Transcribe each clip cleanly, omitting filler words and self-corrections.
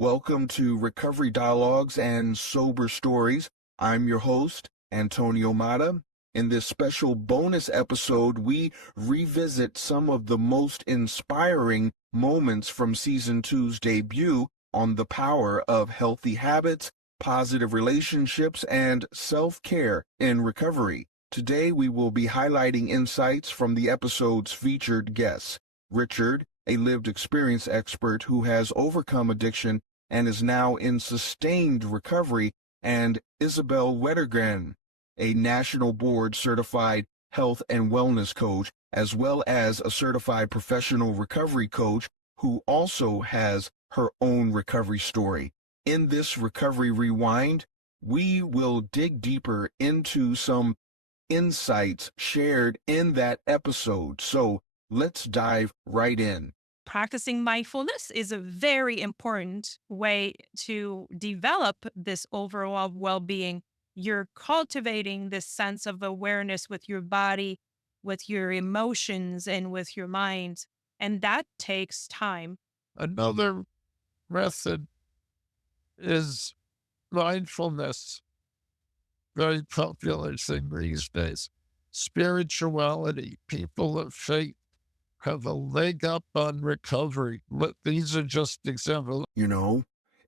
Welcome to Recovery Dialogues and Sober Stories. I'm your host, Antonio Matta. In this special bonus episode, we revisit some of the most inspiring moments from Season 2's debut on the power of healthy habits, positive relationships, and self-care in recovery. Today, we will be highlighting insights from the episode's featured guests. Richard, a lived experience expert who has overcome addiction and is now in sustained recovery, and Isabelle Wettergren, a national board certified health and wellness coach, as well as a certified professional recovery coach who also has her own recovery story. In this Recovery Rewind, we will dig deeper into some insights shared in that episode. So let's dive right in. Practicing mindfulness is a very important way to develop this overall well being. You're cultivating this sense of awareness with your body, with your emotions, and with your mind. And that takes time. Another method is mindfulness, very popular thing these days. Spirituality, people of faith have a leg up on recovery. But these are just examples.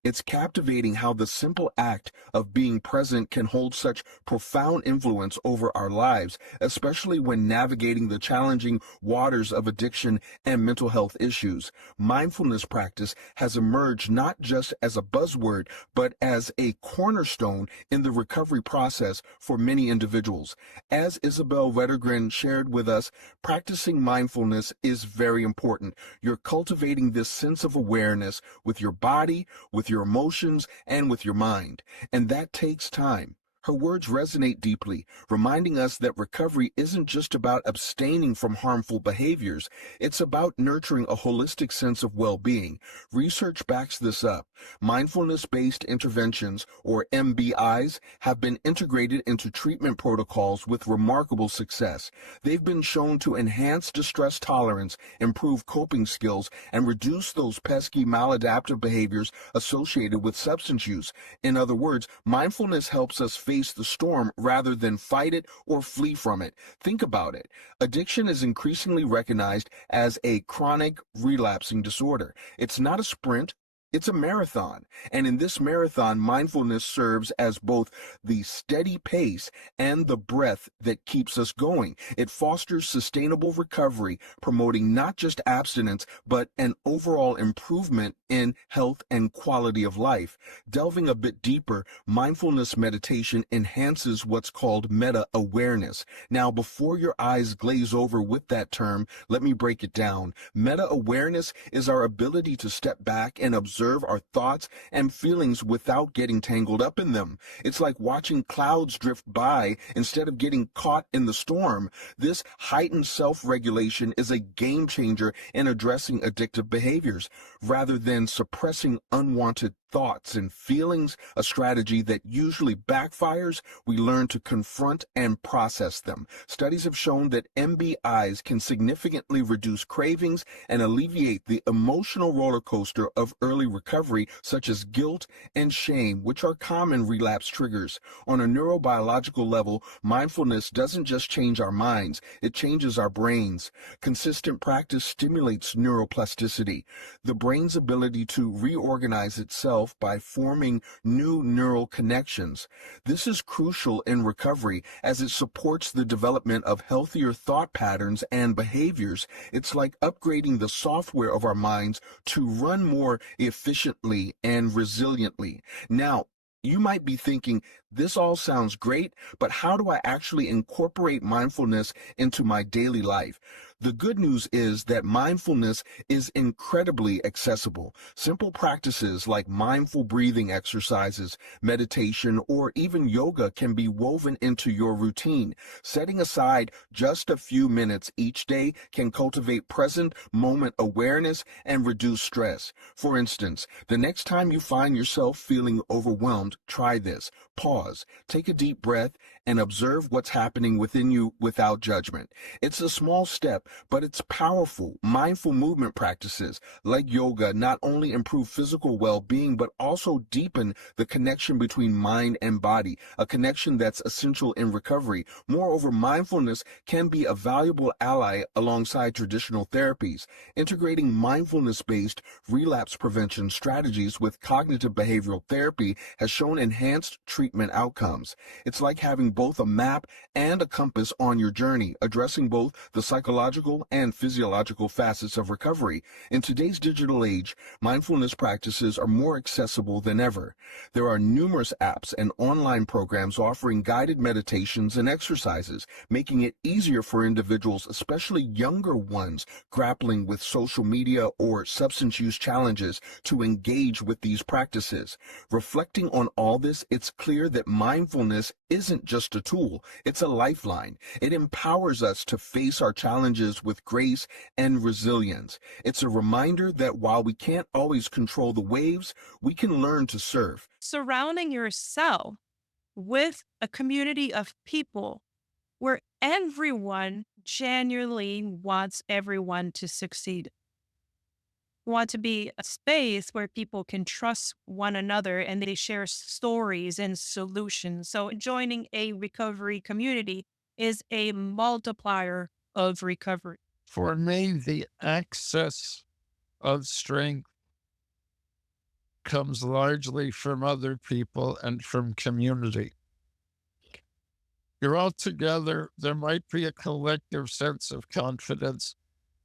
It's captivating how the simple act of being present can hold such profound influence over our lives, especially when navigating the challenging waters of addiction and mental health issues. Mindfulness practice has emerged not just as a buzzword, but as a cornerstone in the recovery process for many individuals. As Isabelle Wettergren shared with us, practicing mindfulness is very important. You're cultivating this sense of awareness with your body, with your emotions, and with your mind. And that takes time. Her words resonate deeply, reminding us that recovery isn't just about abstaining from harmful behaviors. It's about nurturing a holistic sense of well-being. Research backs this up. Mindfulness-based interventions, or MBIs, have been integrated into treatment protocols with remarkable success. They've been shown to enhance distress tolerance, improve coping skills, and reduce those pesky maladaptive behaviors associated with substance use. In other words, mindfulness helps us face the storm rather than fight it or flee from it. Think about it. Addiction is increasingly recognized as a chronic relapsing disorder. It's not a sprint. It's a marathon, and in this marathon, mindfulness serves as both the steady pace and the breath that keeps us going. It fosters sustainable recovery, promoting not just abstinence, but an overall improvement in health and quality of life. Delving a bit deeper, mindfulness meditation enhances what's called meta-awareness. Now, before your eyes glaze over with that term, let me break it down. Meta-awareness is our ability to step back and observe our thoughts and feelings without getting tangled up in them. It's like watching clouds drift by instead of getting caught in the storm. This heightened self-regulation is a game changer in addressing addictive behaviors. Rather than suppressing unwanted thoughts and feelings, a strategy that usually backfires, we learn to confront and process them. Studies have shown that MBIs can significantly reduce cravings and alleviate the emotional roller coaster of early recovery, such as guilt and shame, which are common relapse triggers. On a neurobiological level, mindfulness doesn't just change our minds, it changes our brains. Consistent practice stimulates neuroplasticity, the brain's ability to reorganize itself by forming new neural connections. This is crucial in recovery as it supports the development of healthier thought patterns and behaviors. It's like upgrading the software of our minds to run more efficiently and resiliently. Now, you might be thinking, this all sounds great, but how do I actually incorporate mindfulness into my daily life? The good news is that mindfulness is incredibly accessible. Simple practices like mindful breathing exercises, meditation, or even yoga can be woven into your routine. Setting aside just a few minutes each day can cultivate present moment awareness and reduce stress. For instance, the next time you find yourself feeling overwhelmed, try this. Pause, take a deep breath, and observe what's happening within you without judgment. It's a small step, but it's powerful. Mindful movement practices like yoga not only improve physical well-being, but also deepen the connection between mind and body, a connection that's essential in recovery. Moreover, mindfulness can be a valuable ally alongside traditional therapies. Integrating mindfulness-based relapse prevention strategies with cognitive behavioral therapy has shown enhanced treatment outcomes. It's like having both a map and a compass on your journey, addressing both the psychological and physiological facets of recovery. In today's digital age, mindfulness practices are more accessible than ever. There are numerous apps and online programs offering guided meditations and exercises, making it easier for individuals, especially younger ones, grappling with social media or substance use challenges to engage with these practices. Reflecting on all this, it's clear that mindfulness isn't just a tool, it's a lifeline. It empowers us to face our challenges with grace and resilience. It's a reminder that while we can't always control the waves, we can learn to surf. Surrounding yourself with a community of people where everyone genuinely wants everyone to succeed. You want to be a space where people can trust one another and they share stories and solutions. So, joining a recovery community is a multiplier of recovery. For me, the access of strength comes largely from other people and from community. You're all together. There might be a collective sense of confidence.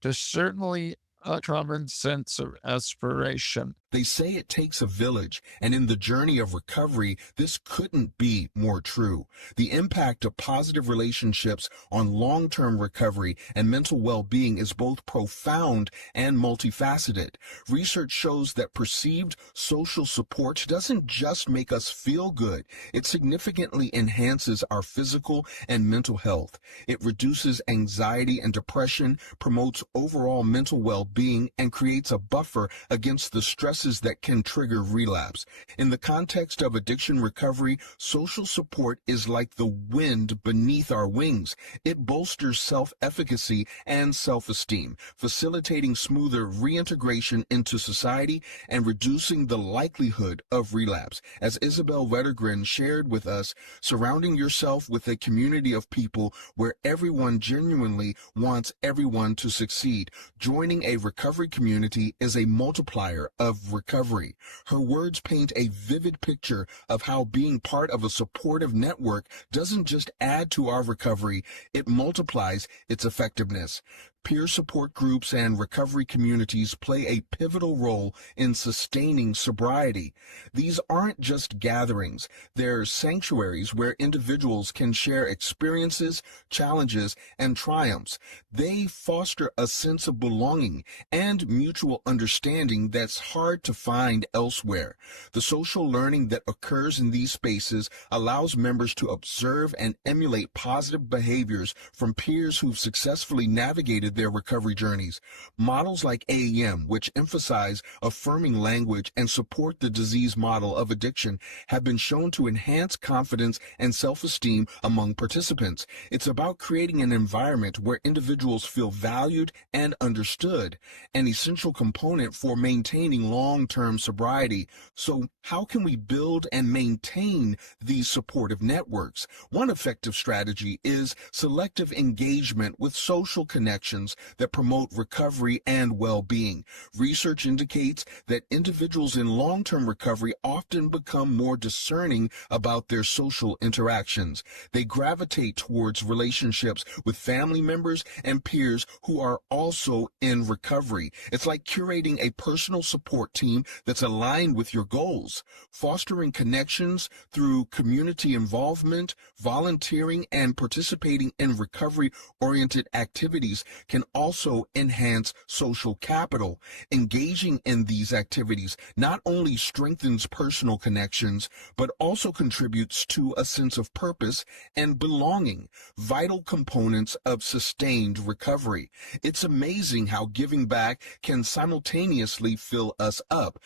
There's certainly a common sense of aspiration. They say it takes a village, and in the journey of recovery, this couldn't be more true. The impact of positive relationships on long-term recovery and mental well-being is both profound and multifaceted. Research shows that perceived social support doesn't just make us feel good, it significantly enhances our physical and mental health. It reduces anxiety and depression, promotes overall mental well-being, and creates a buffer against the stresses that can trigger relapse. In the context of addiction recovery, social support is like the wind beneath our wings. It bolsters self-efficacy and self-esteem, facilitating smoother reintegration into society and reducing the likelihood of relapse. As Isabelle Wettergren shared with us, surrounding yourself with a community of people where everyone genuinely wants everyone to succeed. Joining a recovery community is a multiplier of recovery. Her words paint a vivid picture of how being part of a supportive network doesn't just add to our recovery, it multiplies its effectiveness. Peer support groups and recovery communities play a pivotal role in sustaining sobriety. These aren't just gatherings, they're sanctuaries where individuals can share experiences, challenges, and triumphs. They foster a sense of belonging and mutual understanding that's hard to find elsewhere. The social learning that occurs in these spaces allows members to observe and emulate positive behaviors from peers who've successfully navigated their recovery journeys. Models like AEM, which emphasize affirming language and support the disease model of addiction, have been shown to enhance confidence and self-esteem among participants. It's about creating an environment where individuals feel valued and understood, an essential component for maintaining long-term sobriety. So, how can we build and maintain these supportive networks? One effective strategy is selective engagement with social connections that promote recovery and well-being. Research indicates that individuals in long-term recovery often become more discerning about their social interactions. They gravitate towards relationships with family members and peers who are also in recovery. It's like curating a personal support team that's aligned with your goals. Fostering connections through community involvement, volunteering, and participating in recovery-oriented activities can also enhance social capital. Engaging in these activities not only strengthens personal connections, but also contributes to a sense of purpose and belonging, vital components of sustained recovery. It's amazing how giving back can simultaneously fill us up.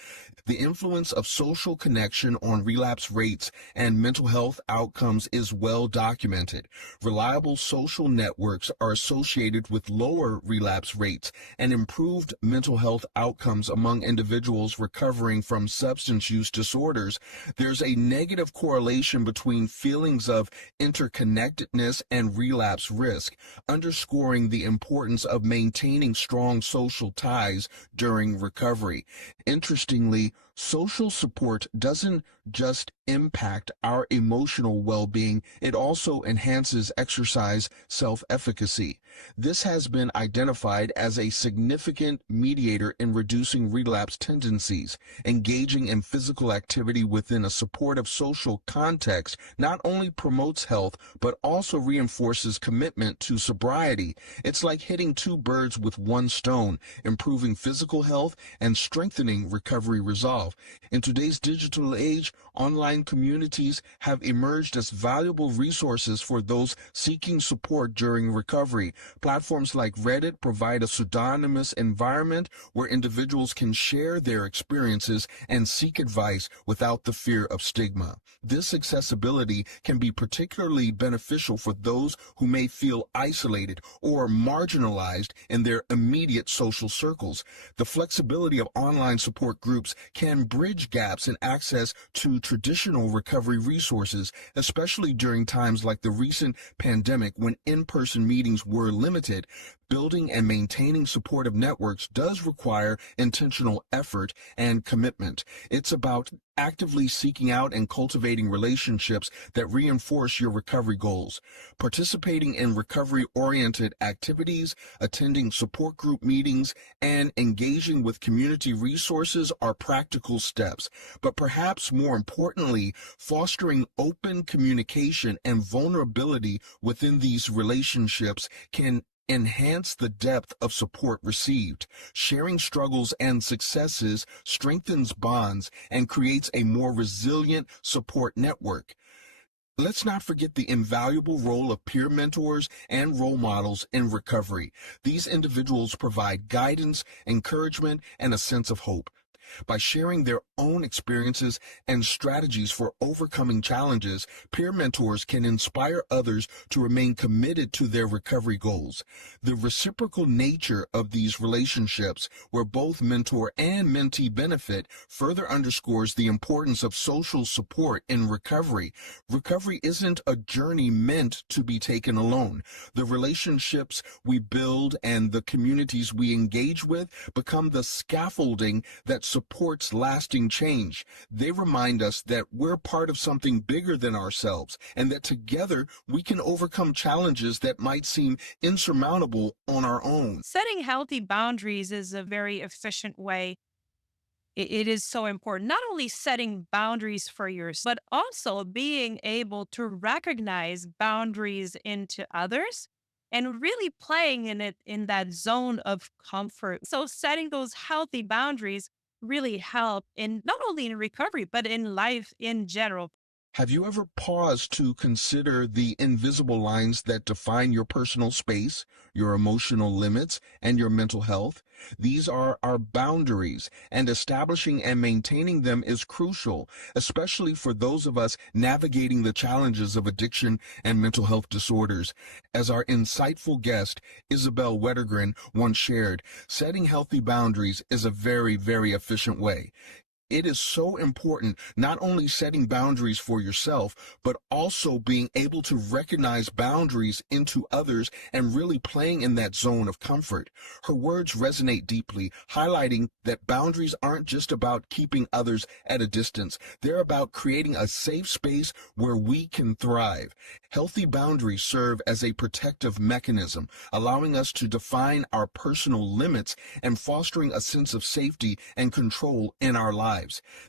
The influence of social connection on relapse rates and mental health outcomes is well documented. Reliable social networks are associated with low lower relapse rates and improved mental health outcomes among individuals recovering from substance use disorders, there's a negative correlation between feelings of interconnectedness and relapse risk, underscoring the importance of maintaining strong social ties during recovery. Interestingly, social support doesn't just impact our emotional well-being, it also enhances exercise self-efficacy. This has been identified as a significant mediator in reducing relapse tendencies. Engaging in physical activity within a supportive social context not only promotes health, but also reinforces commitment to sobriety. It's like hitting two birds with one stone, improving physical health and strengthening recovery resolve. In today's digital age, online communities have emerged as valuable resources for those seeking support during recovery. Platforms like Reddit provide a pseudonymous environment where individuals can share their experiences and seek advice without the fear of stigma. This accessibility can be particularly beneficial for those who may feel isolated or marginalized in their immediate social circles. The flexibility of online support groups can bridge gaps in access to traditional recovery resources, especially during times like the recent pandemic when in-person meetings were limited. Building and maintaining supportive networks does require intentional effort and commitment. It's about actively seeking out and cultivating relationships that reinforce your recovery goals. Participating in recovery-oriented activities, attending support group meetings, and engaging with community resources are practical steps. But perhaps more importantly, fostering open communication and vulnerability within these relationships can enhance the depth of support received. Sharing struggles and successes strengthens bonds and creates a more resilient support network. Let's not forget the invaluable role of peer mentors and role models in recovery. These individuals provide guidance, encouragement, and a sense of hope. By sharing their own experiences and strategies for overcoming challenges, peer mentors can inspire others to remain committed to their recovery goals. The reciprocal nature of these relationships, where both mentor and mentee benefit, further underscores the importance of social support in recovery. Recovery isn't a journey meant to be taken alone. The relationships we build and the communities we engage with become the scaffolding that supports lasting change. They remind us that we're part of something bigger than ourselves, and that together we can overcome challenges that might seem insurmountable on our own. Setting healthy boundaries is a very efficient way. It is so important, not only setting boundaries for yourself, but also being able to recognize boundaries into others and really playing in it in that zone of comfort. So setting those healthy boundaries really help in not only in recovery, but in life in general. Have you ever paused to consider the invisible lines that define your personal space, your emotional limits, and your mental health? These are our boundaries, and establishing and maintaining them is crucial, especially for those of us navigating the challenges of addiction and mental health disorders. As our insightful guest, Isabelle Wettergren, once shared, setting healthy boundaries is a very, very efficient way. It is so important not only setting boundaries for yourself, but also being able to recognize boundaries into others and really playing in that zone of comfort. Her words resonate deeply, highlighting that boundaries aren't just about keeping others at a distance. They're about creating a safe space where we can thrive. Healthy boundaries serve as a protective mechanism, allowing us to define our personal limits and fostering a sense of safety and control in our lives.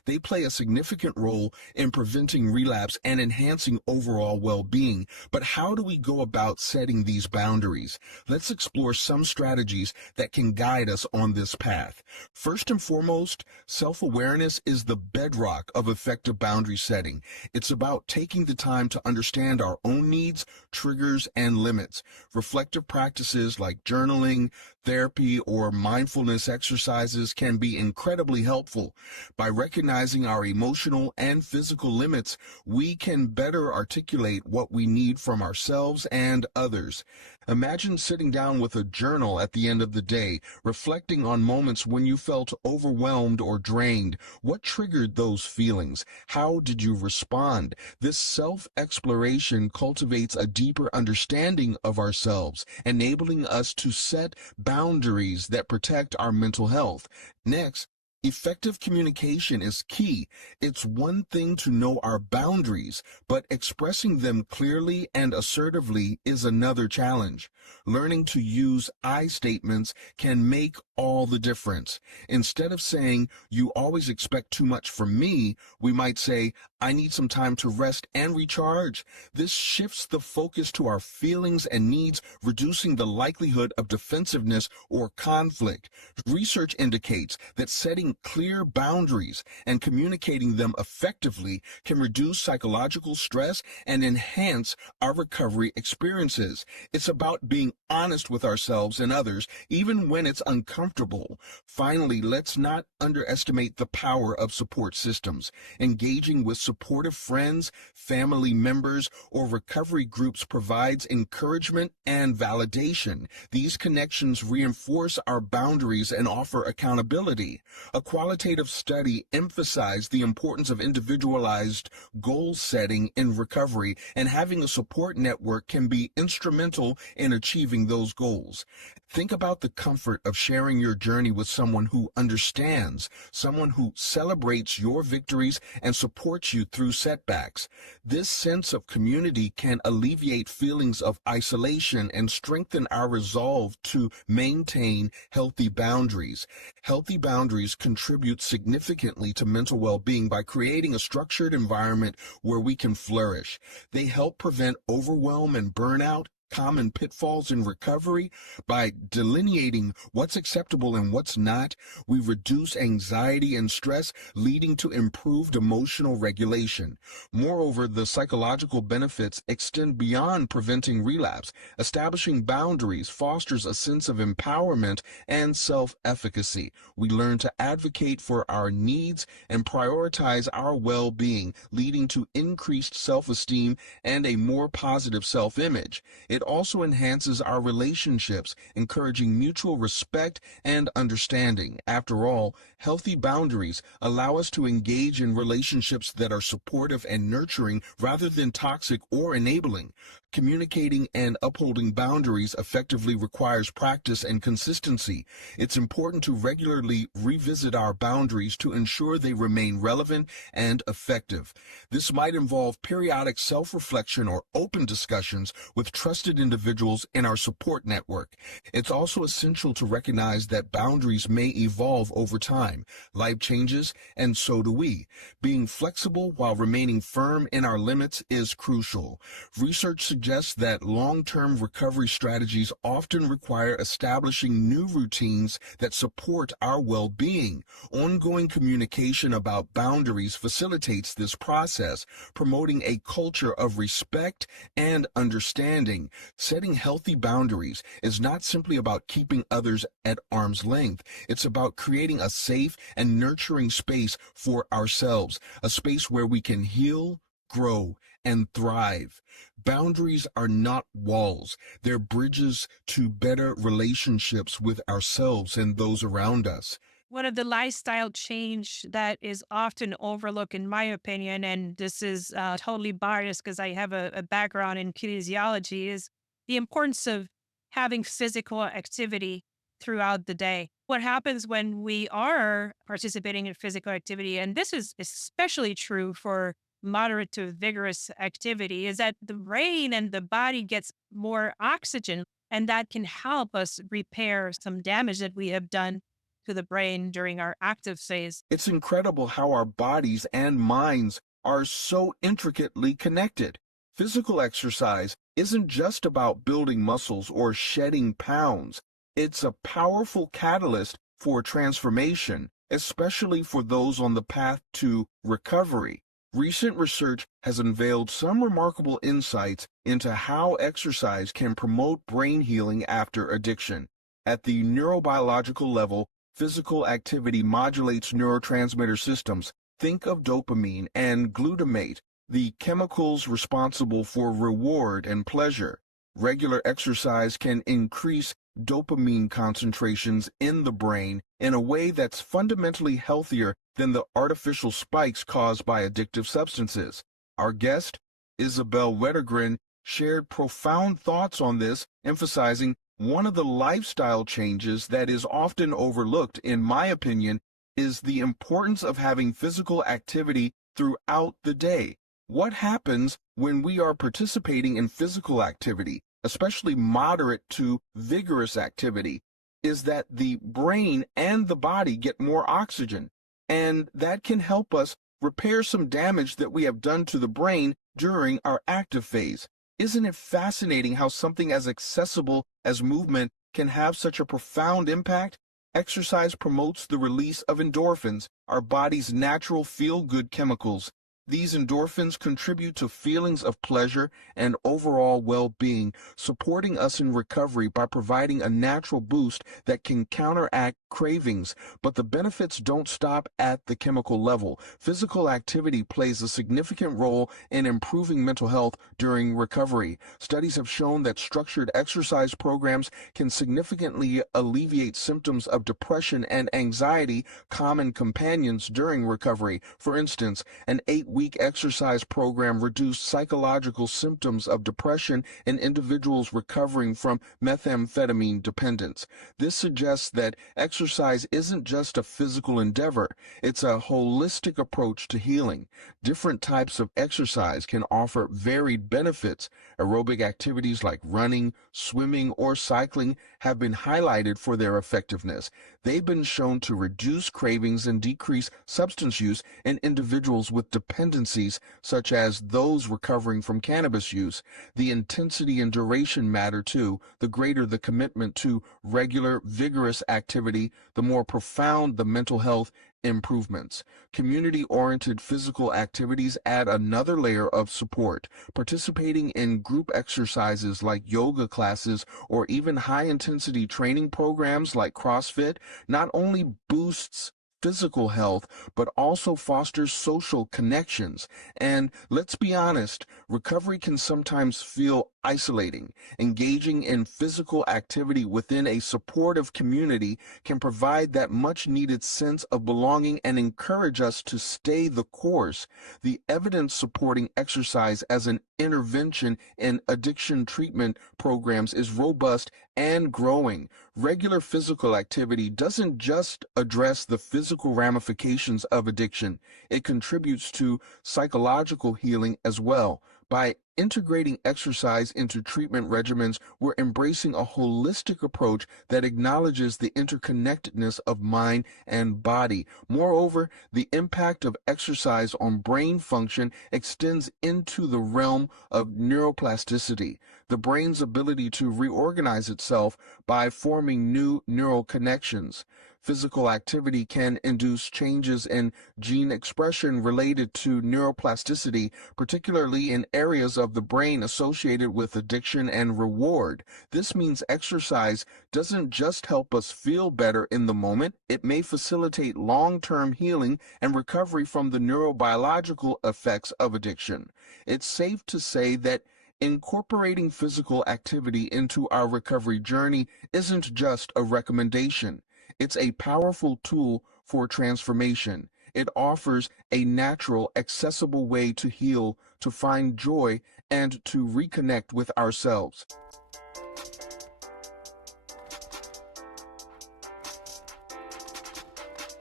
They play a significant role in preventing relapse and enhancing overall well-being. But how do we go about setting these boundaries? Let's explore some strategies that can guide us on this path. First and foremost, self-awareness is the bedrock of effective boundary setting. It's about taking the time to understand our own needs, triggers, and limits. Reflective practices like journaling, therapy, or mindfulness exercises can be incredibly helpful. By recognizing our emotional and physical limits, we can better articulate what we need from ourselves and others. Imagine sitting down with a journal at the end of the day, reflecting on moments when you felt overwhelmed or drained. What triggered those feelings? How did you respond? This self-exploration cultivates a deeper understanding of ourselves, enabling us to set boundaries that protect our mental health. Next, effective communication is key. It's one thing to know our boundaries, but expressing them clearly and assertively is another challenge. Learning to use I statements can make all the difference. Instead of saying, "You always expect too much from me," we might say, "I need some time to rest and recharge." This shifts the focus to our feelings and needs, reducing the likelihood of defensiveness or conflict. Research indicates that setting clear boundaries and communicating them effectively can reduce psychological stress and enhance our recovery experiences. It's about being honest with ourselves and others, even when it's uncomfortable. Finally, let's not underestimate the power of support systems. Engaging with supportive friends, family members, or recovery groups provides encouragement and validation. These connections reinforce our boundaries and offer accountability. A qualitative study emphasized the importance of individualized goal setting in recovery, and having a support network can be instrumental in achieving those goals. Think about the comfort of sharing your journey with someone who understands, someone who celebrates your victories and supports you through setbacks. This sense of community can alleviate feelings of isolation and strengthen our resolve to maintain healthy boundaries. Healthy boundaries contribute significantly to mental well-being by creating a structured environment where we can flourish. They help prevent overwhelm and burnout, common pitfalls in recovery. By delineating what's acceptable and what's not, we reduce anxiety and stress, leading to improved emotional regulation. Moreover, the psychological benefits extend beyond preventing relapse. Establishing boundaries fosters a sense of empowerment and self-efficacy. We learn to advocate for our needs and prioritize our well-being, leading to increased self-esteem and a more positive self-image. It also enhances our relationships, encouraging mutual respect and understanding. After all, healthy boundaries allow us to engage in relationships that are supportive and nurturing rather than toxic or enabling. Communicating and upholding boundaries effectively requires practice and consistency. It's important to regularly revisit our boundaries to ensure they remain relevant and effective. This might involve periodic self-reflection or open discussions with trusted individuals in our support network. It's also essential to recognize that boundaries may evolve over time. Life changes, and so do we. Being flexible while remaining firm in our limits is crucial. Research suggests that long-term recovery strategies often require establishing new routines that support our well-being. Ongoing communication about boundaries facilitates this process, promoting a culture of respect and understanding. Setting healthy boundaries is not simply about keeping others at arm's length. It's about creating a safe and nurturing space for ourselves, a space where we can heal, grow, and thrive. Boundaries are not walls. They're bridges to better relationships with ourselves and those around us. One of the lifestyle change that is often overlooked, in my opinion, and this is totally biased because I have a background in kinesiology, is the importance of having physical activity throughout the day. What happens when we are participating in physical activity, and this is especially true for moderate to vigorous activity, is that the brain and the body gets more oxygen, and that can help us repair some damage that we have done to the brain during our active phase. It's incredible how our bodies and minds are so intricately connected. Physical exercise isn't just about building muscles or shedding pounds. It's a powerful catalyst for transformation, especially for those on the path to recovery. Recent research has unveiled some remarkable insights into how exercise can promote brain healing after addiction. At the neurobiological level, Physical activity modulates neurotransmitter systems. Think of dopamine and glutamate, the chemicals responsible for reward and pleasure. Regular exercise can increase dopamine concentrations in the brain in a way that's fundamentally healthier than the artificial spikes caused by addictive substances. Our guest, Isabelle Wettergren, shared profound thoughts on this, emphasizing one of the lifestyle changes that is often overlooked, in my opinion, is the importance of having physical activity throughout the day. What happens when we are participating in physical activity, especially moderate to vigorous activity, is that the brain and the body get more oxygen, and that can help us repair some damage that we have done to the brain during our active phase. Isn't it fascinating how something as accessible as movement can have such a profound impact? Exercise promotes the release of endorphins, our body's natural feel-good chemicals. These endorphins contribute to feelings of pleasure and overall well-being, supporting us in recovery by providing a natural boost that can counteract cravings. But the benefits don't stop at the chemical level. Physical activity plays a significant role in improving mental health during recovery. Studies have shown that structured exercise programs can significantly alleviate symptoms of depression and anxiety, common companions during recovery. For instance, an 8-week exercise program reduced psychological symptoms of depression in individuals recovering from methamphetamine dependence. This suggests that exercise isn't just a physical endeavor, it's a holistic approach to healing. Different types of exercise can offer varied benefits. Aerobic activities like running, swimming, or cycling have been highlighted for their effectiveness. They've been shown to reduce cravings and decrease substance use in individuals with dependencies, such as those recovering from cannabis use. The intensity and duration matter too. The greater the commitment to regular, vigorous activity, the more profound the mental health improvements. Community-oriented physical activities add another layer of support. Participating in group exercises like yoga classes or even high-intensity training programs like CrossFit not only boosts physical health, but also fosters social connections. And let's be honest, recovery can sometimes feel isolating. Engaging in physical activity within a supportive community can provide that much-needed sense of belonging and encourage us to stay the course. The evidence supporting exercise as an intervention in addiction treatment programs is robust and growing. Regular physical activity doesn't just address the physical ramifications of addiction, it contributes to psychological healing as well. By integrating exercise into treatment regimens, we're embracing a holistic approach that acknowledges the interconnectedness of mind and body. Moreover, the impact of exercise on brain function extends into the realm of neuroplasticity, the brain's ability to reorganize itself by forming new neural connections. Physical activity can induce changes in gene expression related to neuroplasticity, particularly in areas of the brain associated with addiction and reward. This means exercise doesn't just help us feel better in the moment, it may facilitate long-term healing and recovery from the neurobiological effects of addiction. It's safe to say that incorporating physical activity into our recovery journey isn't just a recommendation. It's a powerful tool for transformation. It offers a natural, accessible way to heal, to find joy, and to reconnect with ourselves.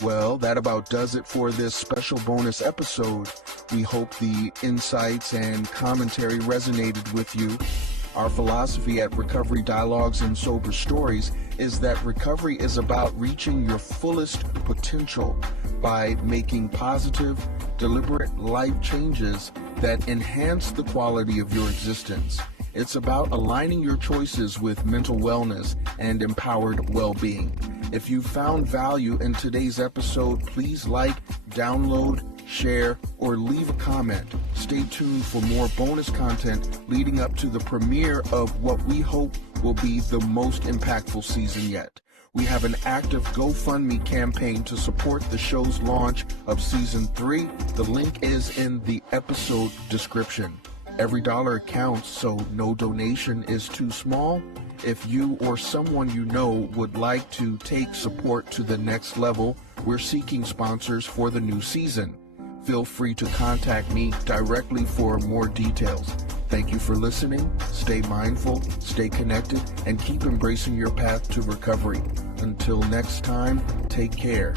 Well, that about does it for this special bonus episode. We hope the insights and commentary resonated with you. Our philosophy at Recovery Dialogues and Sober Stories is that recovery is about reaching your fullest potential by making positive, deliberate life changes that enhance the quality of your existence. It's about aligning your choices with mental wellness and empowered well-being. If you found value in today's episode, please like, download, share, or leave a comment. Stay tuned for more bonus content leading up to the premiere of what we hope will be the most impactful season yet. We have an active GoFundMe campaign to support the show's launch of Season 3. The link is in the episode description. Every dollar counts, so no donation is too small. If you or someone you know would like to take support to the next level, we're seeking sponsors for the new season. Feel free to contact me directly for more details. Thank you for listening. Stay mindful, stay connected, and keep embracing your path to recovery. Until next time, take care.